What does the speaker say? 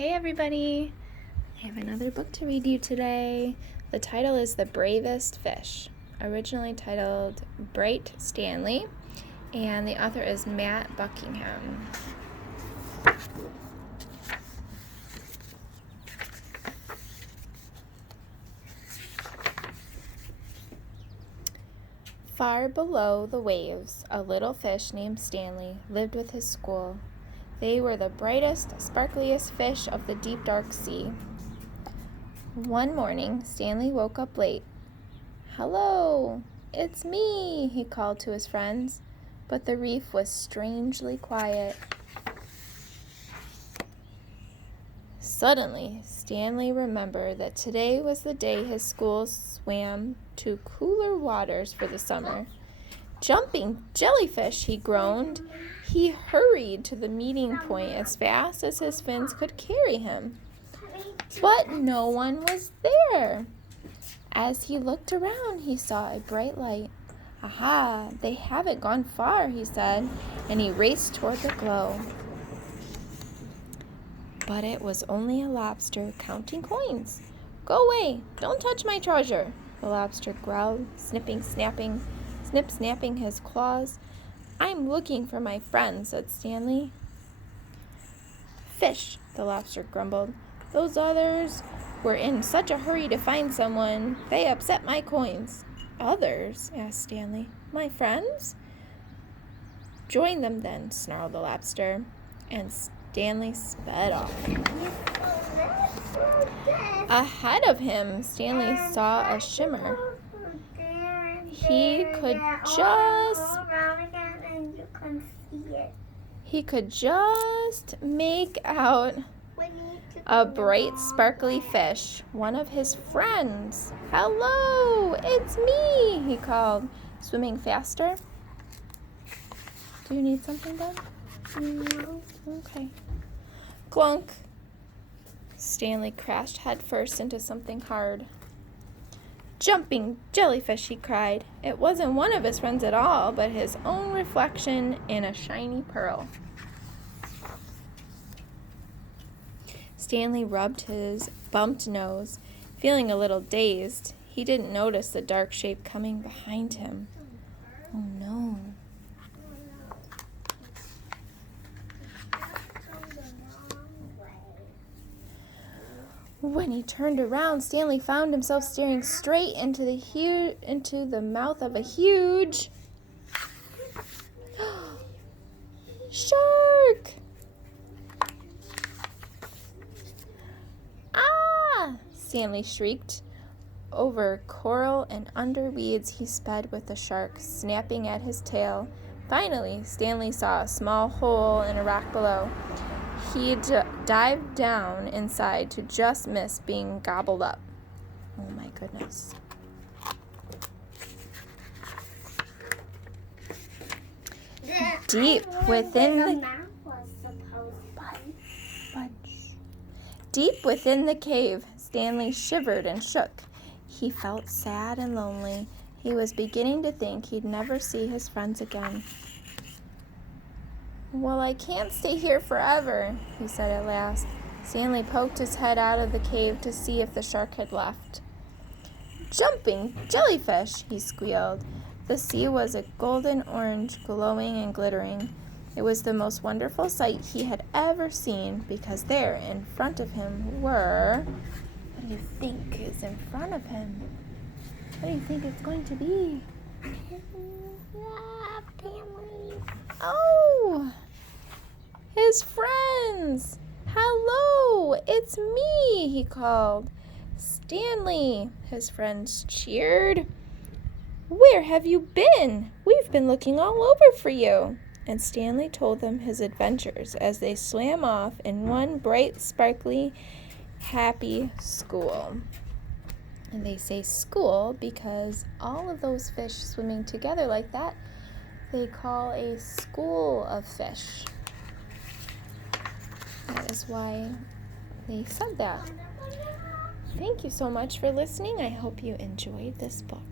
Hey everybody! I have another book to read you today. The title is The Bravest Fish, originally titled Bright Stanley, and the author is Matt Buckingham. Far below the waves, a little fish named Stanley lived with his school. They were the brightest, sparkliest fish of the deep, dark sea. One morning, Stanley woke up late. "Hello, it's me," he called to his friends, but the reef was strangely quiet. Suddenly, Stanley remembered that today was the day his school swam to cooler waters for the summer. "Jumping jellyfish," he groaned. He hurried to the meeting point as fast as his fins could carry him. But no one was there. As he looked around, he saw a bright light. "Aha, they haven't gone far," he said, and he raced toward the glow. But it was only a lobster counting coins. "Go away, don't touch my treasure," the lobster growled, snapping his claws. "I'm looking for my friend," said Stanley. "Fish," the lobster grumbled. "Those others were in such a hurry to find someone, they upset my coins." "Others?" asked Stanley. "My friends?" "Join them then," snarled the lobster, and Stanley sped off. Ahead of him, Stanley saw a shimmer. He could just make out a bright, sparkly fish, one of his friends. "Hello, it's me," he called, swimming faster. Do you need something done? No. Okay. Clunk. Stanley crashed headfirst into something hard. "Jumping jellyfish," he cried. It wasn't one of his friends at all, but his own reflection in a shiny pearl. Stanley rubbed his bumped nose, feeling a little dazed. He didn't notice the dark shape coming behind him. Oh no. When he turned around, Stanley found himself staring straight into the mouth of a huge shark. "Ah!" Stanley shrieked. Over coral and under weeds he sped with the shark, snapping at his tail. Finally, Stanley saw a small hole in a rock below. He dived down inside to just miss being gobbled up. Oh my goodness. Deep within the cave, Stanley shivered and shook. He felt sad and lonely. He was beginning to think he'd never see his friends again. "Well, I can't stay here forever," he said at last. Stanley poked his head out of the cave to see if the shark had left. "Jumping jellyfish," he squealed. The sea was a golden orange, glowing and glittering. It was the most wonderful sight he had ever seen, because there in front of him were... What do you think is in front of him? What do you think it's going to be? Oh! His friends! "Hello, it's me," he called. "Stanley," his friends cheered. "Where have you been? We've been looking all over for you." And Stanley told them his adventures as they swam off in one bright, sparkly, happy school. And they say school because all of those fish swimming together like that, they call a school of fish. That is why they said that. Thank you so much for listening. I hope you enjoyed this book.